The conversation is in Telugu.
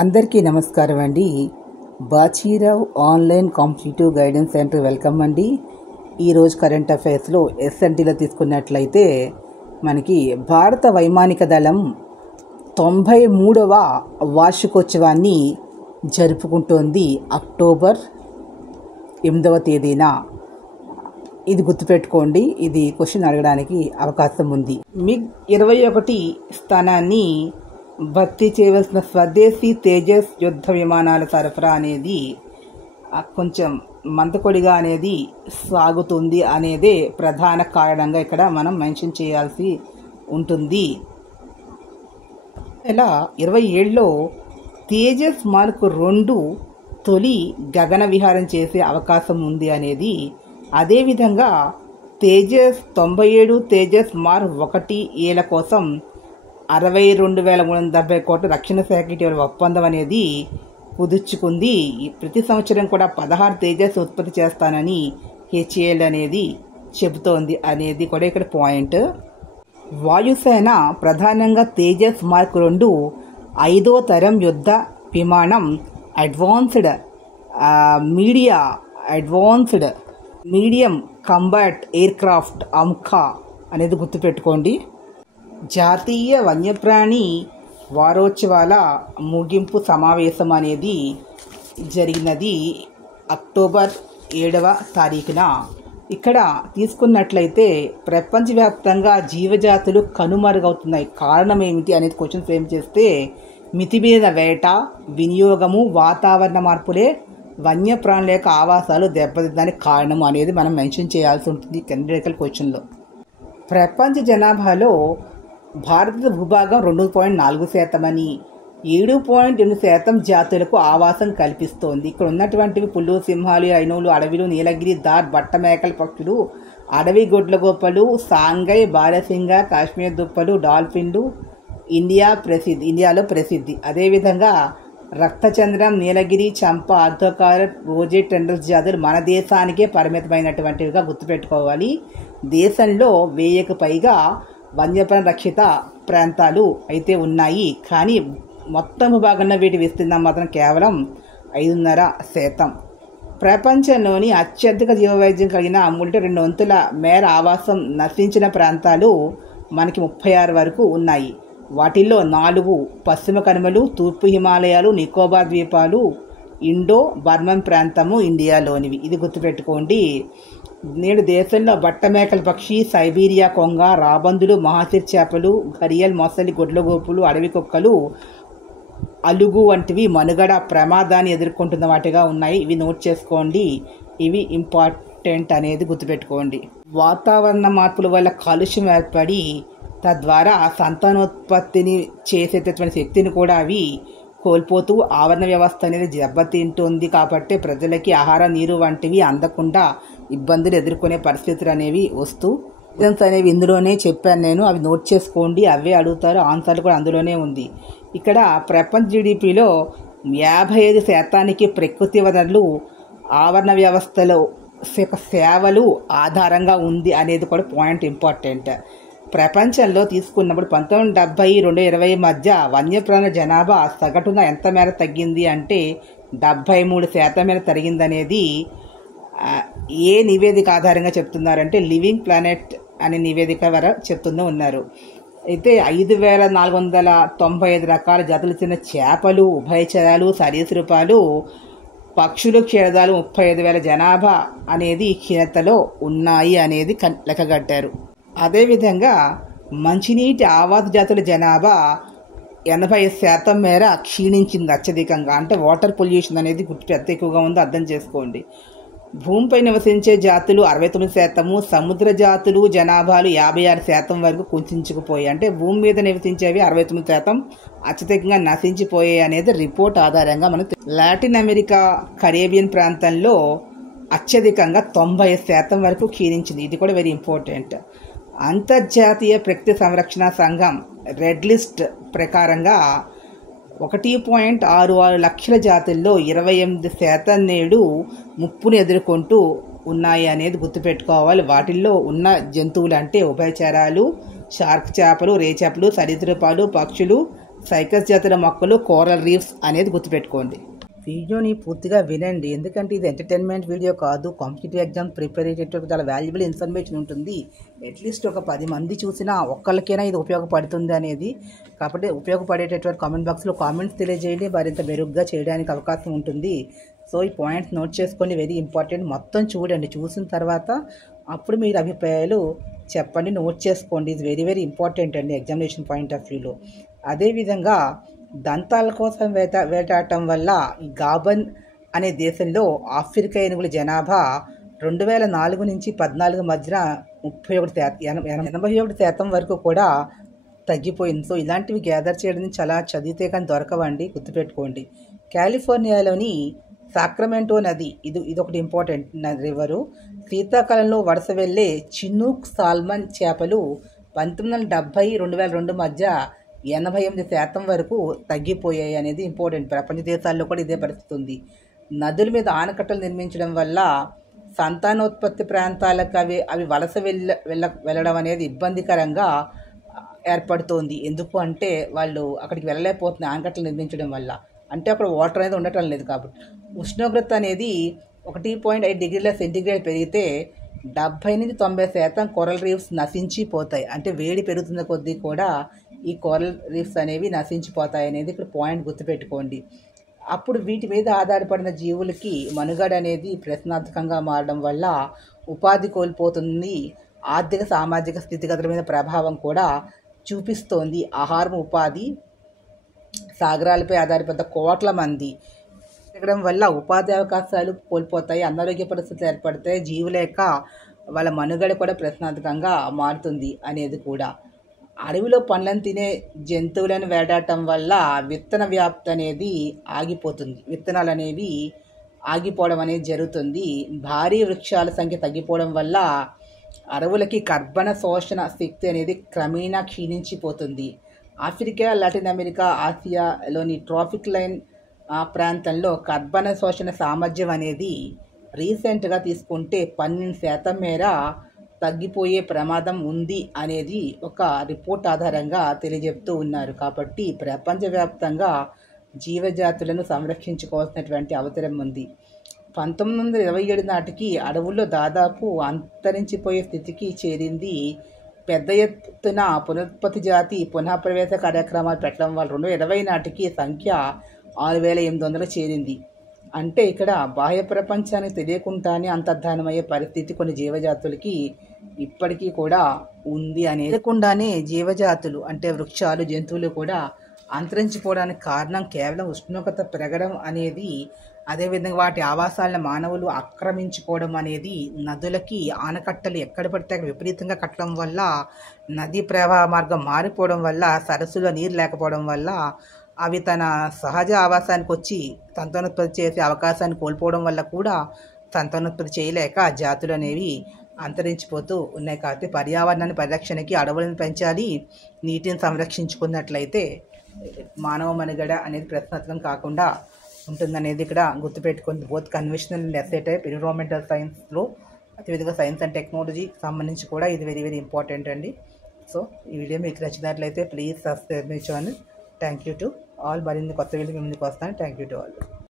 అందరికీ నమస్కారం అండి. Bachirao online competitive guidance center welcome అండి. ఈరోజు కరెంట్ అఫైర్స్లో ఎస్ఎన్టీలో తీసుకున్నట్లయితే మనకి భారత వైమానిక దళం 93వ వార్షికోత్సవాన్ని జరుపుకుంటోంది అక్టోబర్ 8వ తేదీన. ఇది గుర్తుపెట్టుకోండి, ఇది క్వశ్చన్ అడగడానికి అవకాశం ఉంది. మిగ్ 21 స్థానాన్ని భర్తీ చేయవలసిన స్వదేశీ తేజస్ యుద్ధ విమానాల సరఫరా అనేది కొంచెం మందకొడిగా అనేది సాగుతుంది అనేదే ప్రధాన కారణంగా ఇక్కడ మనం మెన్షన్ చేయాల్సి ఉంటుంది. 2027లో తేజస్ మార్క్ 2 తొలి గగన విహారం చేసే అవకాశం ఉంది అనేది, అదేవిధంగా తేజస్ 97 తేజస్ మార్క్ 1ఏల కోసం 62,370 కోట్ల రక్షణ శాఖ ఇటీవల ఒప్పందం అనేది కుదుర్చుకుంది. ప్రతి సంవత్సరం కూడా 16 తేజస్ ఉత్పత్తి చేస్తానని హెచ్ఏఎల్ అనేది చెబుతోంది అనేది కూడా ఇక్కడ పాయింట్. వాయుసేన ప్రధానంగా తేజస్ మార్క్ 2 5వ తరం యుద్ధ విమానం అడ్వాన్స్డ్ మీడియం కంబాట్ ఎయిర్క్రాఫ్ట్ అమ్ఖా అనేది గుర్తుపెట్టుకోండి. జాతీయ వన్యప్రాణి వారోత్సవాల ముగింపు సమావేశం అనేది జరిగినది అక్టోబర్ 7వ తారీఖున. ఇక్కడ తీసుకున్నట్లయితే ప్రపంచవ్యాప్తంగా జీవజాతులు కనుమరుగవుతున్నాయి. కారణం ఏమిటి అనేది క్వశ్చన్ ఫ్రేమ్ చేస్తే మితిమీరిన వేట, వినియోగము, వాతావరణ మార్పులే వన్యప్రాణుల యొక్క ఆవాసాలు దెబ్బతినడానికి కారణం అనేది మనం మెన్షన్ చేయాల్సి ఉంటుంది కెనడికల్ క్వశ్చన్లో. ప్రపంచ జనాభాలో భారత భూభాగం 2.4% అని, 7.8% జాతులకు ఆవాసం కల్పిస్తోంది. ఇక్కడ ఉన్నటువంటివి పుల్లు, సింహాలు, ఐనువులు, అడవిలు, నీలగిరి, దార్, బట్టమేకల పక్షులు, అడవి గొడ్లగోపలు, సాంగై, బారసింగ, కాశ్మీర్ దుప్పలు, డాల్ఫిన్లు ఇండియాలో ప్రసిద్ధి. అదేవిధంగా రక్తచంద్రం, నీలగిరి, చంప, ఆర్థోకార్, రోజే టెండర్స్ జాతులు మన దేశానికే పరిమితమైనటువంటివిగా గుర్తుపెట్టుకోవాలి. దేశంలో 1000కు పైగా వన్యప్రాణ రక్షిత ప్రాంతాలు అయితే ఉన్నాయి. కానీ మొత్తం భాగంలో వీటి విస్తీర్ణం మాత్రం కేవలం 5.5%. ప్రపంచంలోని అత్యధిక జీవవైద్యం కలిగిన 2 వంతుల మేర ఆవాసం నశించిన ప్రాంతాలు మనకి 36 వరకు ఉన్నాయి. వాటిల్లో 4 పశ్చిమ కనుమలు, తూర్పు హిమాలయాలు, నికోబార్ ద్వీపాలు, ఇండో బర్మన్ ప్రాంతము ఇండియాలోనివి. ఇది గుర్తుపెట్టుకోండి. నేడు దేశంలో బట్టమేకల పక్షి, సైబీరియా కొంగ, రాబందులు, మహాసిర్ చేపలు, ఘరియల్ మొసలి, గొడ్లగోపులు, అడవి కుక్కలు, అలుగు వంటివి మనుగడ ప్రమాదాన్ని ఎదుర్కొంటున్న వాటిగా ఉన్నాయి. ఇవి నోట్ చేసుకోండి, ఇవి ఇంపార్టెంట్ అనేది గుర్తుపెట్టుకోండి. వాతావరణ మార్పుల వల్ల కాలుష్యం ఏర్పడి తద్వారా సంతానోత్పత్తిని చేసేటటువంటి శక్తిని కూడా అవి కోల్పోతూ ఆవరణ వ్యవస్థ అనేది దెబ్బతింటుంది. కాబట్టి ప్రజలకి ఆహార, నీరు వంటివి అందకుండా ఇబ్బందులు ఎదుర్కొనే పరిస్థితులు అనేవి వస్తూ రీజన్స్ అనేవి ఇందులోనే చెప్పాను నేను, అవి నోట్ చేసుకోండి. అవే అడుగుతారు, ఆన్సర్లు కూడా అందులోనే ఉంది. ఇక్కడ ప్రపంచ జీడిపిలో 55% ప్రకృతి వనరులు, ఆవరణ వ్యవస్థలో సేవలు ఆధారంగా ఉంది అనేది కూడా పాయింట్ ఇంపార్టెంట్. ప్రపంచంలో తీసుకున్నప్పుడు 1970-2020 మధ్య వన్యప్రాణ జనాభా సగటున ఎంత మేర తగ్గింది అంటే 73% మేర తరిగిందనేది ఏ నివేదిక ఆధారంగా చెప్తున్నారంటే లివింగ్ ప్లానెట్ అనే నివేదిక వర చెప్తూనే ఉన్నారు. అయితే 5,495 రకాల జాతులు చెందిన చేపలు, ఉభయచరాలు, సరీసృపాలు, పక్షులు, క్షీరదాలు 35,000 జనాభా అనేది క్షీణతలో ఉన్నాయి అనేది లెక్కగట్టారు. అదేవిధంగా మంచినీటి ఆవాస జాతుల జనాభా 80% మేర క్షీణించింది అత్యధికంగా. అంటే వాటర్ పొల్యూషన్ అనేది ఎంత ఎక్కువగా ఉందో అర్థం చేసుకోండి. భూమిపై నివసించే జాతులు 69%, సముద్ర జాతులు జనాభాలు 56% వరకు కుంచుకుపోయాయి. అంటే భూమి మీద నివసించేవి 69% అత్యధికంగా నశించిపోయాయి అనేది రిపోర్ట్ ఆధారంగా మనకు. లాటిన్ అమెరికా, కరేబియన్ ప్రాంతంలో అత్యధికంగా 90% వరకు క్షీణించింది. ఇది కూడా వెరీ ఇంపార్టెంట్. అంతర్జాతీయ ప్రకృతి సంరక్షణ సంఘం రెడ్ లిస్ట్ ప్రకారంగా 1.66 లక్షల జాతుల్లో 28% నేడు ముప్పును ఎదుర్కొంటూ ఉన్నాయి అనేది గుర్తుపెట్టుకోవాలి. వాటిల్లో ఉన్న జంతువులు అంటే ఉభయచరాలు, షార్క్ చేపలు, రే చేపలు, సరీసృపాలు, పక్షులు, సైకస్ జాతుల మొక్కలు, కోరల్ రీఫ్స్ అనేది గుర్తుపెట్టుకోండి. వీడియోని పూర్తిగా వినండి, ఎందుకంటే ఇది ఎంటర్టైన్మెంట్ వీడియో కాదు. కాంపిటేటివ్ ఎగ్జామ్ ప్రిపేర్ అయ్యేటప్పుడు చాలా వాల్యుబుల్ ఇన్ఫర్మేషన్ ఉంటుంది. అట్లీస్ట్ ఒక 10 మంది చూసినా ఒక్కళ్ళకైనా ఇది ఉపయోగపడుతుంది అనేది. కాబట్టి ఉపయోగపడేటటువంటి కామెంట్ బాక్స్లో కామెంట్స్ తెలియజేయండి, మరింత మెరుగ్గా చేయడానికి అవకాశం ఉంటుంది. సో ఈ పాయింట్స్ నోట్ చేసుకొని, వెరీ ఇంపార్టెంట్. మొత్తం చూడండి, చూసిన తర్వాత అప్పుడు మీరు అభిప్రాయాలు చెప్పండి, నోట్ చేసుకోండి. ఇది వెరీ వెరీ ఇంపార్టెంట్ అండి ఎగ్జామినేషన్ పాయింట్ ఆఫ్ వ్యూలో. అదేవిధంగా దంతాల కోసం వేటాడటం వల్ల ఈ గాబన్ అనే దేశంలో ఆఫ్రికా ఏనుగుల జనాభా 2004 నుంచి 2014 మధ్యన 81% వరకు కూడా తగ్గిపోయింది. సో ఇలాంటివి గ్యాదర్ చేయడం చాలా చదివితే కానీ దొరకవండి, గుర్తుపెట్టుకోండి. కాలిఫోర్నియాలోని సాక్రమెంటో నది, ఇదొకటి ఇంపార్టెంట్ రివరు. శీతాకాలంలో వలస వెళ్ళే చినూక్ సాల్మన్ చేపలు 1970-2002 మధ్య 88% వరకు తగ్గిపోయాయి అనేది ఇంపార్టెంట్. ప్రపంచ దేశాల్లో కూడా ఇదే పరిస్థితి ఉంది. నదుల మీద ఆనకట్టలు నిర్మించడం వల్ల సంతానోత్పత్తి ప్రాంతాలకు అవి వలస వెళ్ళడం అనేది ఇబ్బందికరంగా ఏర్పడుతోంది. ఎందుకు అంటే వాళ్ళు అక్కడికి వెళ్ళలేకపోతున్నారు ఆనకట్టలు నిర్మించడం వల్ల. అంటే అక్కడ వాటర్ అనేది ఉండటం లేదు. కాబట్టి ఉష్ణోగ్రత అనేది 1.5 డిగ్రీల సెంటీగ్రేడ్ పెరిగితే 70-90% కోరల్ రీఫ్స్ నశించిపోతాయి. అంటే వేడి పెరుగుతున్న కొద్దీ కూడా ఈ కోరల్ రీఫ్స్ అనేవి నశించిపోతాయి అనేది ఇక్కడ పాయింట్ గుర్తుపెట్టుకోండి. అప్పుడు వీటి మీద ఆధారపడిన జీవులకి మనుగడ అనేది ప్రశ్నార్థకంగా మారడం వల్ల ఉపాధి కోల్పోతుంది. ఆర్థిక సామాజిక స్థితిగతుల మీద ప్రభావం కూడా చూపిస్తోంది. ఆహారం, ఉపాధి, సాగరాలపై ఆధారపడ్డ కోట్ల మంది పెరగడం వల్ల ఉపాధి అవకాశాలు కోల్పోతాయి, అనారోగ్య పరిస్థితులు ఏర్పడతాయి, జీవుల యొక్క వాళ్ళ మనుగడ కూడా ప్రశ్నార్థకంగా మారుతుంది అనేది కూడా. అడవిలో పండ్లను తినే జంతువులను వేటాడటం వల్ల విత్తన వ్యాప్తి అనేది ఆగిపోతుంది, విత్తనాలు అనేవి ఆగిపోవడం అనేది జరుగుతుంది. భారీ వృక్షాల సంఖ్య తగ్గిపోవడం వల్ల అడవులకి కర్బన శోషణ శక్తి అనేది క్రమేణా క్షీణించిపోతుంది. ఆఫ్రికా, లాటిన్ అమెరికా, ఆసియాలోని ట్రాఫిక్ లైన్ ప్రాంతంలో కర్బన శోషణ సామర్థ్యం అనేది రీసెంట్గా తీసుకుంటే 12% మేర తగ్గిపోయే ప్రమాదం ఉంది అనేది ఒక రిపోర్ట్ ఆధారంగా తెలియజెప్తూ ఉన్నారు. కాబట్టి ప్రపంచవ్యాప్తంగా జీవజాతులను సంరక్షించుకోవాల్సినటువంటి అవసరం ఉంది. 1927 నాటికి అడవుల్లో దాదాపు అంతరించిపోయే స్థితికి చేరింది. పెద్ద ఎత్తున పునరుత్పత్తి జాతి పునఃప్రవేశ కార్యక్రమాలు పెట్టడం వల్ల 2020 నాటికి సంఖ్య 6,800 చేరింది. అంటే ఇక్కడ బాహ్య ప్రపంచానికి తెలియకుండానే అంతర్ధానమయ్యే పరిస్థితి కొన్ని జీవజాతులకి ఇప్పటికీ కూడా ఉంది అనేది. తెలియకుండానే జీవజాతులు అంటే వృక్షాలు, జంతువులు కూడా అంతరించిపోవడానికి కారణం కేవలం ఉష్ణోగ్రత పెరగడం అనేది, అదేవిధంగా వాటి ఆవాసాలను మానవులు ఆక్రమించుకోవడం అనేది, నదులకి ఆనకట్టలు ఎక్కడ పడితే అక్కడ విపరీతంగా కట్టడం వల్ల, నదీ ప్రవాహ మార్గం మారిపోవడం వల్ల, సరస్సులో నీరు లేకపోవడం వల్ల అవి తన సహజ ఆవాసానికి వచ్చి సంతానోత్పత్తి చేసే అవకాశాన్ని కోల్పోవడం వల్ల కూడా సంతానోత్పత్తి చేయలేక జాతులు అనేవి అంతరించిపోతూ ఉన్నాయి. కాబట్టి పర్యావరణాన్ని పరిరక్షణకి అడవులను పెంచాలి, నీటిని సంరక్షించుకున్నట్లయితే మానవ మనుగడ అనేది ప్రశ్నార్థకం కాకుండా ఉంటుందనేది ఇక్కడ గుర్తుపెట్టుకుంది. Both conventional and essay type environmental సైన్స్లో, అదేవిధంగా సైన్స్ అండ్ టెక్నాలజీకి సంబంధించి కూడా ఇది వెరీ వెరీ ఇంపార్టెంట్ అండి. సో ఈ వీడియో మీకు నచ్చినట్లయితే please subscribe my channel. Thank you to all. మరిన్ని కొత్త వీడియో ముందుకు వస్తాను. Thank you to all.